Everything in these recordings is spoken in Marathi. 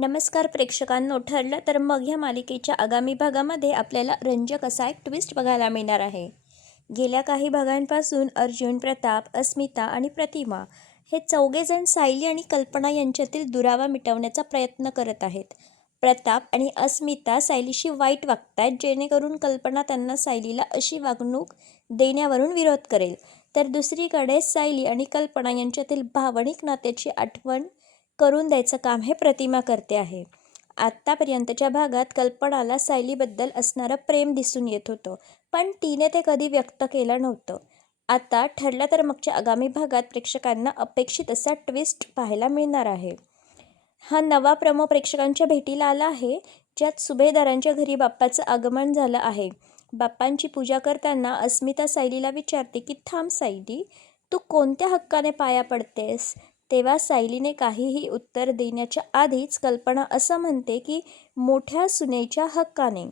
नमस्कार प्रेक्षकांनो ठरलं तर मग ह्या मालिकेच्या आगामी भागामध्ये आपल्याला रंजक असा एक ट्विस्ट बघायला मिळणार आहे. गेल्या काही भागांपासून अर्जुन प्रताप अस्मिता आणि प्रतिमा हे चौघेजण सायली आणि कल्पना यांच्यातील दुरावा मिटवण्याचा प्रयत्न करत आहेत. प्रताप आणि अस्मिता सायलीशी वाईट वागतायत जेणेकरून कल्पना त्यांना सायलीला अशी वागणूक देण्यावरून विरोध करेल. तर दुसरीकडे सायली आणि कल्पना यांच्यातील भावनिक नात्याची आठवण करून द्यायचं काम हे प्रतिमा करते आहे. आत्तापर्यंतच्या भागात कल्पनाला सायलीबद्दल असणारं प्रेम दिसून येत होतं पण तिने ते कधी व्यक्त केलं नव्हतं. आता ठरलं तर मगच्या आगामी भागात प्रेक्षकांना अपेक्षित असा ट्विस्ट पाहायला मिळणार आहे. हा नवा प्रमो प्रेक्षकांच्या भेटीला आला आहे ज्यात सुभेदारांच्या घरी बाप्पाचं आगमन झालं आहे. बाप्पांची पूजा करताना अस्मिता सायलीला विचारते की थांब सायली तू कोणत्या हक्काने पाया पडतेस? तेव्हा सायलीने काहीही उत्तर देण्याच्या आधीच कल्पना असं म्हणते की मोठ्या सुनेच्या हक्काने.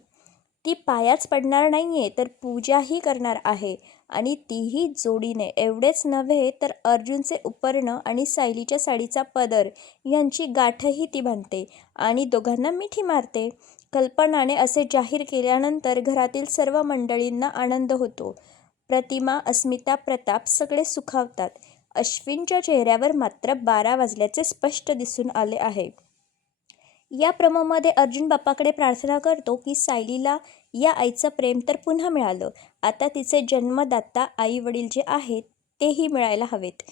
ती पायाच पडणार नाही आहे तर पूजाही करणार आहे. आणि तीही जोडीने. एवढेच नव्हे तर अर्जुनचे उपर्ण आणि सायलीच्या साडीचा पदर यांची गाठही ती बांधते आणि दोघांना मिठी मारते. कल्पनाने असे जाहीर केल्यानंतर घरातील सर्व मंडळींना आनंद होतो. प्रतिमा अस्मिता प्रताप सगळे सुखावतात. अश्विनच्या चेहऱ्यावर मात्र बारा वाजल्याचे स्पष्ट दिसून आले आहे. या प्रमोमध्ये अर्जुन बाप्पाकडे प्रार्थना करतो की सायलीला या आईचं प्रेम तर पुन्हा मिळालं. आता तिचे जन्मदाता आई वडील जे आहेत तेही मिळायला हवेत.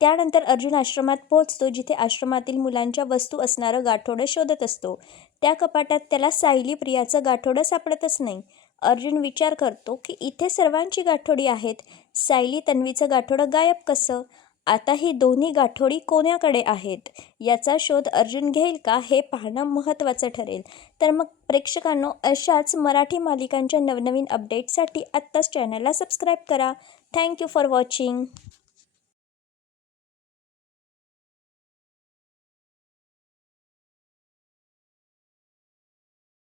त्यानंतर अर्जुन आश्रमात पोहोचतो जिथे आश्रमातील मुलांच्या वस्तू असणारं गाठोडं शोधत असतो. त्या कपाटात त्याला सायली प्रियाचं गाठोडं सापडतच नाही. अर्जुन विचार करतो की इथे सर्वांची गाठोडी आहेत. सायली तन्वीचं गाठोडं गायब कसं? आता ही दोन्ही गाठोडी कोणाकडे आहेत? याचा शोध अर्जुन घेईल का? हे पाहणं महत्त्वाचं ठरेल. तर मग प्रेक्षकांनो अशाच मराठी मालिकांच्या नवनवीन अपडेटसाठी आत्ताच चॅनलला सबस्क्राईब करा. Thank you for watching